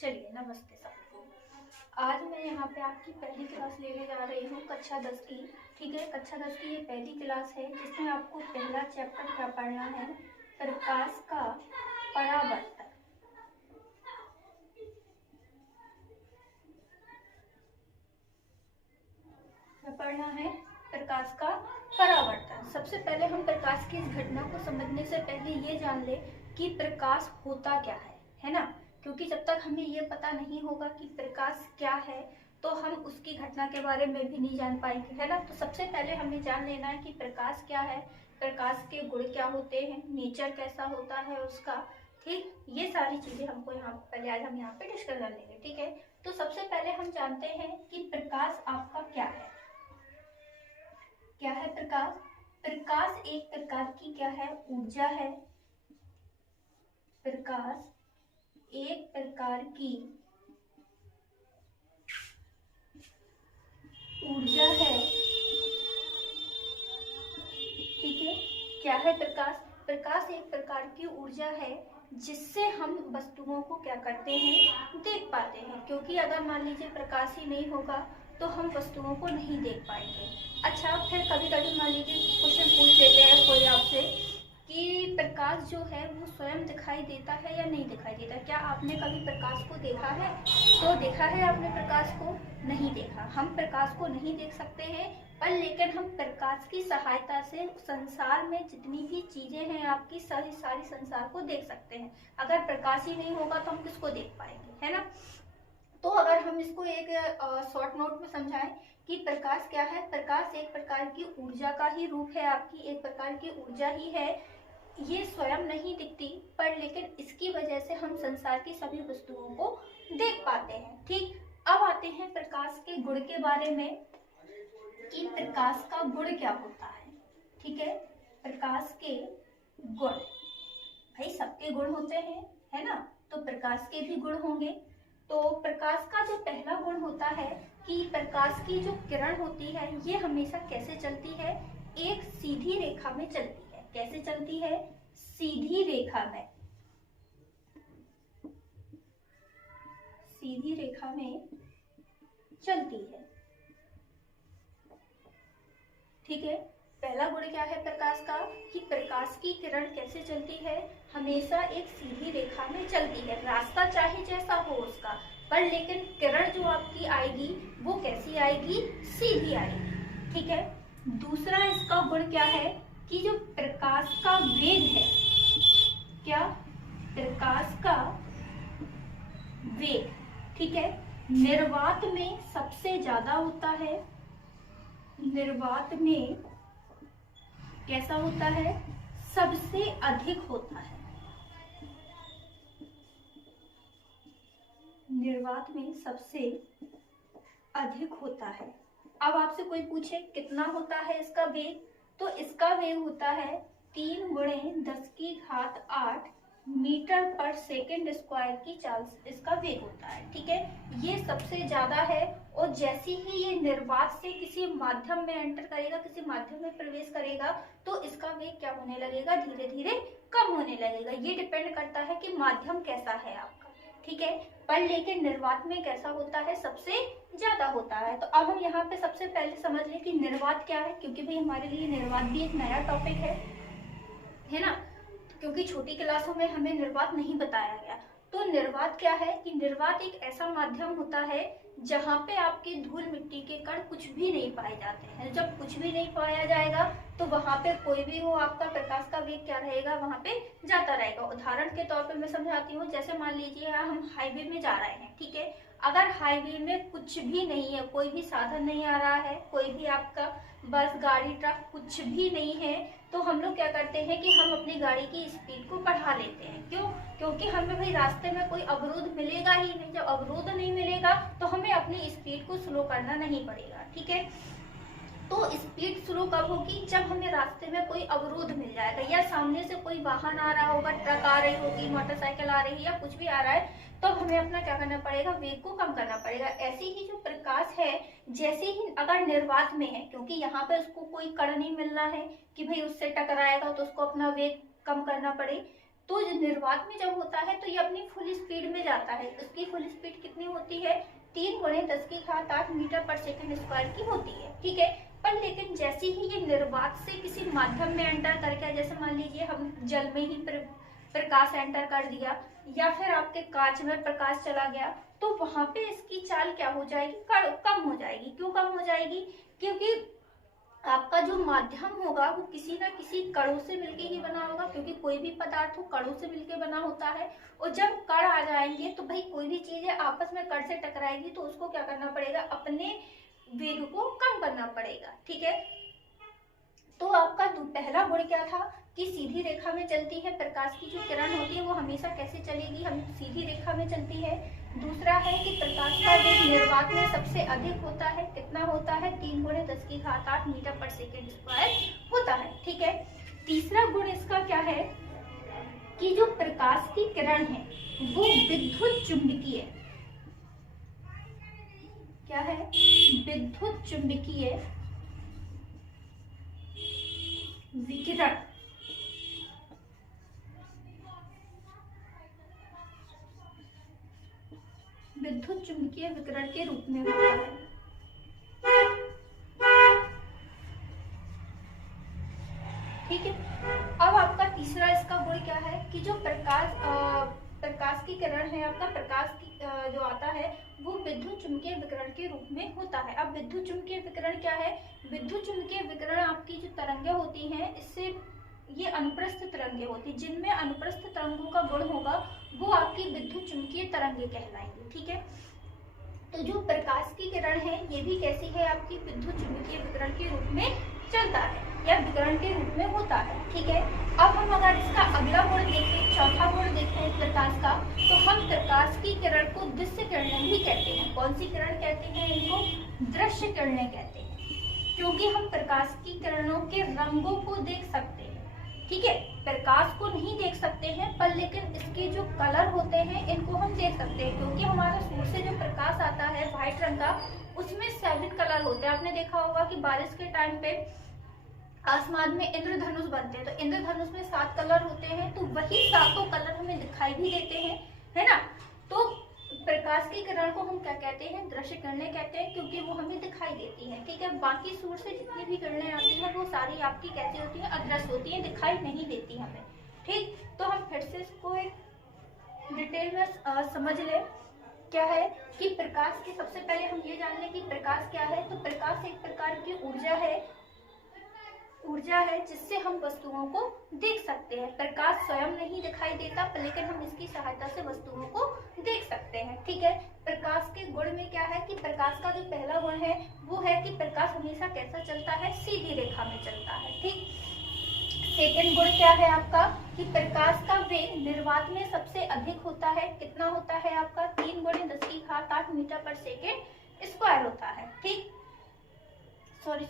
चलिए नमस्ते सबको। आज मैं यहाँ पे आपकी पहली क्लास लेने जा रही हूँ कक्षा 10 की। ठीक है, कक्षा 10 की ये पहली क्लास है जिसमें आपको पहला चैप्टर क्या पढ़ना है, प्रकाश का परावर्तन। क्या पढ़ना है? प्रकाश का परावर्तन। सबसे पहले हम प्रकाश की इस घटना को समझने से पहले ये जान ले कि प्रकाश होता क्या है ना? क्योंकि जब तक हमें ये पता नहीं होगा कि प्रकाश क्या है तो हम उसकी घटना के बारे में भी नहीं जान पाएंगे, है ना? तो सबसे पहले हमें जान लेना है कि प्रकाश क्या है, प्रकाश के गुण क्या होते हैं, नेचर कैसा होता है उसका। ठीक, ये सारी चीजें हमको यहाँ पहले आज हम यहाँ पे डिस्कस कर लेंगे। ठीक है, तो सबसे पहले हम जानते हैं कि प्रकाश आपका क्या है। क्या है प्रकाश? प्रकाश एक प्रकार की क्या है, ऊर्जा है। प्रकाश एक प्रकार की ऊर्जा है। ठीक है, क्या है प्रकाश? प्रकाश एक प्रकार की ऊर्जा है जिससे हम वस्तुओं को क्या करते हैं, देख पाते हैं। क्योंकि अगर मान लीजिए प्रकाश ही नहीं होगा तो हम वस्तुओं को नहीं देख पाएंगे। अच्छा, फिर कभी कभी मान लीजिए क्वेश्चन पूछ लेते हैं कोई आपसे कि प्रकाश जो है वो स्वयं दिखाई देता है या नहीं दिखाई देता। क्या आपने कभी प्रकाश को देखा है? तो देखा है आपने प्रकाश को? नहीं देखा। हम प्रकाश को नहीं देख सकते हैं, पर लेकिन हम प्रकाश की सहायता से संसार में जितनी भी चीजें हैं आपकी सारी संसार को देख सकते हैं। अगर प्रकाश ही नहीं होगा तो हम किसको देख पाएंगे, है ना? तो अगर हम इसको एक शॉर्ट नोट में समझाएं कि प्रकाश क्या है, प्रकाश एक प्रकार की ऊर्जा का ही रूप है, आपकी एक प्रकार की ऊर्जा ही है। ये स्वयं नहीं दिखती, पर लेकिन इसकी वजह से हम संसार की सभी वस्तुओं को देख पाते हैं। ठीक, अब आते हैं प्रकाश के गुण के बारे में कि प्रकाश का गुण क्या होता है। ठीक है, प्रकाश के गुण, भाई सबके गुण होते हैं, है ना? तो प्रकाश के भी गुण होंगे। तो प्रकाश का जो पहला गुण होता है कि प्रकाश की जो किरण होती है ये हमेशा कैसे चलती है, एक सीधी रेखा में चलती है। कैसे चलती है? सीधी रेखा में, सीधी रेखा में चलती है। ठीक है, पहला गुण क्या है प्रकाश का कि प्रकाश की किरण कैसे चलती है, हमेशा एक सीधी रेखा में चलती है। रास्ता चाहे जैसा हो उसका, पर लेकिन किरण जो आपकी आएगी वो कैसी आएगी, सीधी आएगी। ठीक है, दूसरा इसका गुण क्या है कि जो प्रकाश का वेग है, क्या? प्रकाश का वेग, ठीक है, निर्वात में सबसे ज्यादा होता है। निर्वात में कैसा होता है, सबसे अधिक होता है। निर्वात में सबसे अधिक होता है। अब आपसे कोई पूछे कितना होता है इसका वेग, तो इसका वेग होता है 3 गुणे 10 की घात 8 मीटर पर सेकेंड स्क्वायर की चाल से इसका वेग होता है। ठीक है, ये सबसे ज्यादा है। और जैसे ही ये निर्वात से किसी माध्यम में एंटर करेगा, किसी माध्यम में प्रवेश करेगा, तो इसका वेग क्या होने लगेगा, धीरे धीरे कम होने लगेगा। ये डिपेंड करता है कि माध्यम कैसा है आपका। ठीक है, पर लेकिन निर्वात में कैसा होता है, सबसे ज्यादा होता है। तो अब हम यहाँ पे सबसे पहले समझ लें कि निर्वात क्या है, क्योंकि भाई हमारे लिए निर्वात भी एक नया टॉपिक है ना? क्योंकि छोटी क्लासों में हमें निर्वात नहीं बताया गया। तो निर्वात क्या है कि निर्वात एक ऐसा माध्यम होता है जहाँ पे आपके धूल मिट्टी के कण कुछ भी नहीं पाए जाते हैं। जब कुछ भी नहीं पाया जाएगा तो वहां पे कोई भी हो, आपका प्रकाश का वेग क्या रहेगा, वहां पे जाता रहेगा। उदाहरण के तौर पे मैं समझाती हूँ। जैसे मान लीजिए हम हाईवे में जा रहे हैं, ठीक है, अगर हाईवे में कुछ भी नहीं है, कोई भी साधन नहीं आ रहा है, कोई भी आपका बस गाड़ी ट्रक कुछ भी नहीं है, तो हम लोग क्या करते हैं कि हम अपनी गाड़ी की स्पीड को बढ़ा लेते हैं। क्यों? क्योंकि हमें भाई रास्ते में कोई अवरोध मिलेगा ही नहीं। जब अवरोध नहीं मिलेगा तो हमें अपनी स्पीड को स्लो करना नहीं पड़ेगा। ठीक है, तो स्पीड स्लो कब होगी, जब हमें रास्ते में कोई अवरोध मिल जाएगा, या सामने से कोई वाहन आ रहा होगा, ट्रक आ रही होगी, मोटरसाइकिल आ रही है, या कुछ भी आ रहा है, तो हमें अपना क्या करना पड़ेगा, वेग को कम करना पड़ेगा। ऐसे ही जो प्रकाश है, जैसे ही अगर निर्वात में है, क्योंकि यहाँ पे उसको कोई कण नहीं मिल रहा है कि भाई उससे टकराएगा तो उसको अपना वेग कम करना पड़े, तो निर्वात में जब होता है तो ये अपनी फुल स्पीड में जाता है। इसकी फुल स्पीड कितनी होती है? 3 × 10⁸ मीटर पर सेकंड स्क्वायर की होती है, ठीक है। पर लेकिन जैसे ही ये निर्वात से किसी माध्यम में एंटर कर गया, जैसे मान लीजिए हम जल में ही प्रकाश एंटर कर दिया, या फिर आपके कांच में प्रकाश चला गया, तो वहां पे इसकी चाल क्या हो जाएगी? कम हो जाएगी। क्यों कम हो जाएगी? क्योंकि आपका जो माध्यम होगा वो किसी ना किसी कणों से मिलके ही बना होगा, क्योंकि कोई भी पदार्थ हो कणों से मिलके बना होता है। और जब कण आ जाएंगे तो भाई कोई भी चीज है आपस में कण से टकराएगी, तो उसको क्या करना पड़ेगा? अपने वेग को कम करना पड़ेगा, ठीक है। तो आपका पहला गुण क्या था? कि सीधी रेखा में चलती है। प्रकाश की जो किरण होती है वो हमेशा कैसे चलेगी? हम सीधी रेखा में चलती है। दूसरा है कि प्रकाश का वेग निर्वात में सबसे अधिक होता है। कितना होता है? 3 × 10⁸ मीटर पर सेकंड स्क्वायर होता है, ठीक है। तीसरा गुण इसका क्या है? कि जो प्रकाश की किरण है वो विद्युत चुंबकीय, क्या है? विद्युत चुंबकीय विकिरण विद्युत चुंबकीय विकिरण के रूप में होता है। ठीक है। अब आपका तीसरा इसका गुण क्या है? कि जो प्रकाश की किरण है, आपका प्रकाश की जो आता है वो विद्युत चुंबकीय विकिरण के रूप में होता है। अब विद्युत चुंबकीय विकिरण क्या है? विद्युत चुंबकीय विकिरण आपकी जो तरंगें होती हैं, इससे ये अनुप्रस्थ तरंगें होती, जिनमें अनुप्रस्थ तरंगों का गुण होगा वो आपकी विद्युत चुंबकीय तरंगें कहलाएंगी, ठीक है। तो जो प्रकाश की किरण है ये भी कैसी है? आपकी विद्युत चुंबकीय विकिरण के रूप में चलता है या विकिरण के रूप में होता है, ठीक है। अब हम अगर इसका अगला गुण देखें, चौथा गुण देखें प्रकाश का, तो हम प्रकाश की किरण को दृश्य किरणें भी कहते हैं। कौन सी किरण कहते हैं? इनको दृश्य किरणें कहते हैं, क्योंकि हम प्रकाश की किरणों के रंगों को देख सकते हैं, ठीक है। प्रकाश को नहीं देख सकते हैं, पर लेकिन इसके जो कलर होते हैं इनको हम देख सकते हैं, क्योंकि हमारा सूर्य से जो प्रकाश आता है व्हाइट रंग का, उसमें 7 कलर होते हैं। आपने देखा होगा कि बारिश के टाइम पे आसमान में इंद्रधनुष बनते हैं, तो इंद्रधनुष में 7 कलर होते हैं, तो वही 7 कलर हमें दिखाई भी देते हैं, है ना। तो प्रकाश की किरण को हम क्या कहते हैं? दृश्य किरणें कहते हैं, क्योंकि वो हमें दिखाई देती हैं, ठीक है। बाकी सूर्य से जितनी भी किरणें आती हैं वो सारी आपकी कैसी होती हैं? अदृश्य होती हैं, दिखाई नहीं देती हमें, ठीक। तो हम फिर से इसको एक डिटेल में समझ ले। क्या है कि प्रकाश की, सबसे पहले हम ये जान लें कि प्रकाश क्या है। तो प्रकाश एक प्रकार की ऊर्जा है जिससे हम वस्तुओं को देख सकते हैं। प्रकाश स्वयं नहीं दिखाई देता, लेकिन हम इसकी सहायता से वस्तुओं को देख सकते हैं, ठीक है। प्रकाश के गुण में क्या है कि प्रकाश का जो पहला गुण है वो है कि प्रकाश हमेशा कैसा चलता है? सीधी रेखा में चलता है, ठीक। सेकंड गुण क्या है आपका? कि प्रकाश का वेग निर्वात में सबसे अधिक होता है। कितना होता है आपका? 3 × 10⁸ मीटर पर सेकंड स्क्वायर होता है, ठीक। सॉरी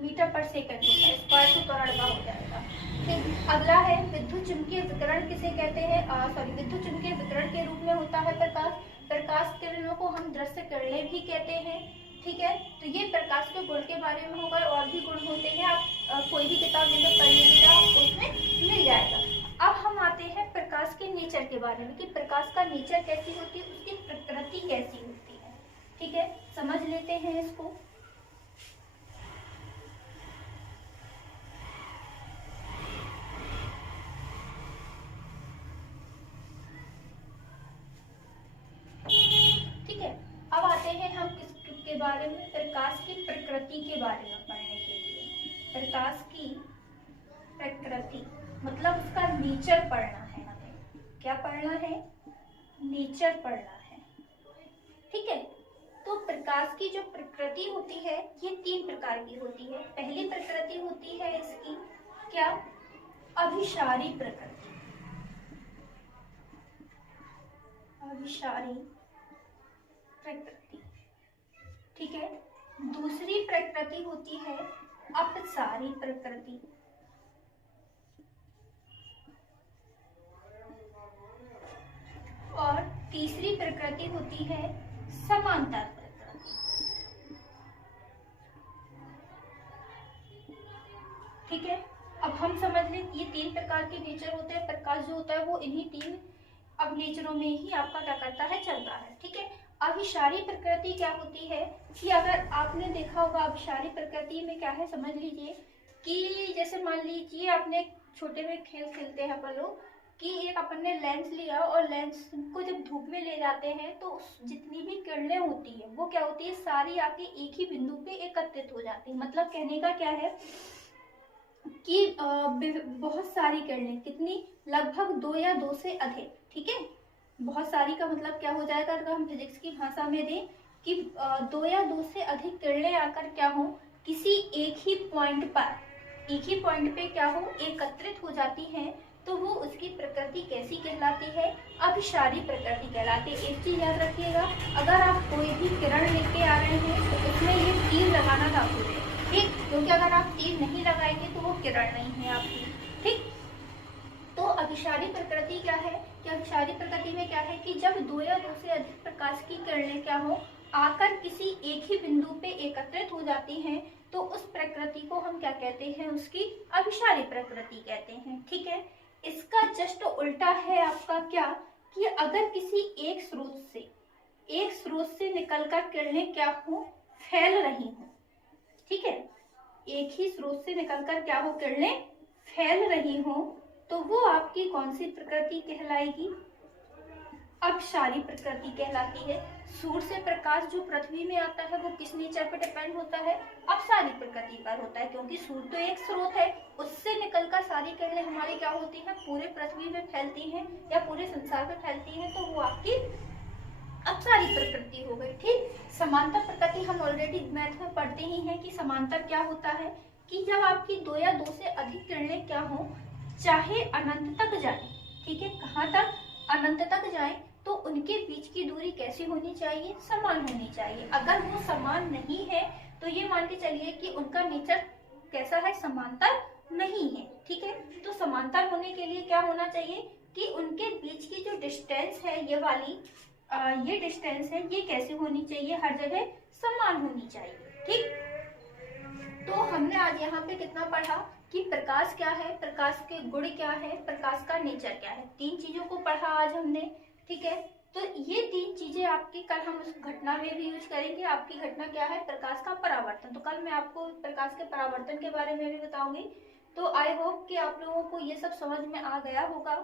मीटर पर सेकंड होता है, स्क्वायर तो त्वरण का हो जाएगा, ठीक। अगला है विद्युत चुंबकीय विकिरण। किसे कहते हैं? विद्युत चुंबकीय विकिरण के रूप में होता है प्रकाश किरणों को हम दृश्य किरणें भी कहते हैं, ठीक है। तो ये प्रकाश के गुण के बारे में होगा। और भी गुण होते हैं, आप कोई भी किताब लेकर पढ़ लीजिएगा, आपको उसमें मिल जाएगा। अब हम आते हैं प्रकाश के नेचर के बारे में, कि प्रकाश का नेचर कैसी होती है, उसकी प्रकृति कैसी होती है, ठीक है। समझ लेते हैं इसको। के बारे में, प्रकाश की प्रकृति के बारे में पढ़ने के लिए। प्रकाश की प्रकृति मतलब उसका नेचर पढ़ना है हमें। क्या पढ़ना है? नेचर पढ़ना है, ठीक है। तो प्रकाश की जो प्रकृति होती है ये 3 प्रकार की होती है। पहली प्रकृति होती है इसकी क्या? अभिसारी प्रकृति। अभिसारी प्रकृति, ठीक है। दूसरी प्रकृति होती है अपसारी प्रकृति। और तीसरी प्रकृति होती है समांतर प्रकृति, ठीक है। अब हम समझ लें ये 3 प्रकार के नेचर होते हैं, प्रकाश जो होता है वो इन्हीं 3 अब नेचरों में ही आपका क्या करता है, चलता है। ठीक है, अभिसारी प्रकृति क्या होती है कि अगर आपने देखा होगा अभिसारी प्रकृति में क्या है, समझ लीजिए कि जैसे मान लीजिए आपने छोटे में खेल खेलते हैं अपन लोग कि एक अपन ने लेंस लिया और लेंस को जब धूप में ले जाते हैं तो जितनी भी किरणें होती है वो क्या होती है, सारी आके एक ही बिंदु पे एकत्रित हो जाती है। मतलब कहने का क्या है कि बहुत सारी किरणें, कितनी, लगभग 2 या 2 से अधिक। ठीक है, बहुत सारी का मतलब क्या हो जाएगा अगर हम फिजिक्स की भाषा में दें कि 2 या 2 से अधिक किरणें आकर क्या हो, किसी एक ही पॉइंट पे क्या हो, एकत्रित हो जाती हैं, तो वो उसकी प्रकृति कैसी कहलाती है, अभिसारी प्रकृति कहलाती है। एक चीज याद रखिएगा, अगर आप कोई भी किरण लेके आ रहे हैं तो उसमें ये तीर लगाना ना भूलें, ठीक, क्योंकि अगर आप तीर नहीं लगाएंगे तो वो किरण नहीं है आपकी। ठीक, तो अभिसारी प्रकृति क्या है कि अभिसारी प्रकृति में क्या है कि जब 2 या 2 से अधिक प्रकाश की किरणें क्या हो, आकर किसी एक ही बिंदु पे एकत्रित हो जाती हैं, तो उस प्रकृति को हम क्या कहते हैं, उसकी अभिसारी प्रकृति कहते हैं। ठीक है, इसका जस्ट उल्टा है आपका क्या कि अगर किसी एक स्रोत से निकलकर किरणें क्या हो, फैल रही हो। ठीक है, एक ही स्रोत से निकलकर क्या हो, किरणें फैल रही हो, तो वो आपकी कौन सी प्रकृति कहलाएगी, अपसारी प्रकृति कहलाती है। सूर्य से प्रकाश जो पृथ्वी में आता है वो किस नेचर पर डिपेंड होता है, अपसारी प्रकृति पर होता है, क्योंकि सूर्य तो एक स्रोत है, उससे निकलकर सारी किरणें हमारी क्या होती हैं, पूरे पृथ्वी में फैलती हैं या पूरे संसार में फैलती हैं, तो वो आपकी अपसारी प्रकृति हो गई। ठीक, समांतर प्रकृति हम ऑलरेडी मैथ में पढ़ते ही हैं कि समांतर क्या होता है कि जब आपकी 2 या 2 से अधिक किरणें क्या हो, चाहे अनंत तक जाए, ठीक है, कहाँ तक, अनंत तक जाए, तो उनके बीच की दूरी कैसी होनी चाहिए, समान होनी चाहिए। अगर वो समान नहीं है तो ये मान के चलिए कि उनका नेचर कैसा है, समांतर नहीं है। ठीक है, तो समांतर होने के लिए क्या होना चाहिए कि उनके बीच की जो डिस्टेंस है, ये वाली ये डिस्टेंस है, ये कैसी होनी चाहिए, हर जगह समान होनी चाहिए। ठीक, तो हमने आज यहाँ पे कितना पढ़ा कि प्रकाश क्या है, प्रकाश के गुण क्या है, प्रकाश का नेचर क्या है, 3 चीजों को पढ़ा आज हमने। ठीक है, तो ये 3 चीजें आपकी कल हम उस घटना में भी यूज करेंगे। आपकी घटना क्या है, प्रकाश का परावर्तन, तो कल मैं आपको प्रकाश के परावर्तन के बारे में भी बताऊंगी। तो आई होप कि आप लोगों को ये सब समझ में आ गया होगा।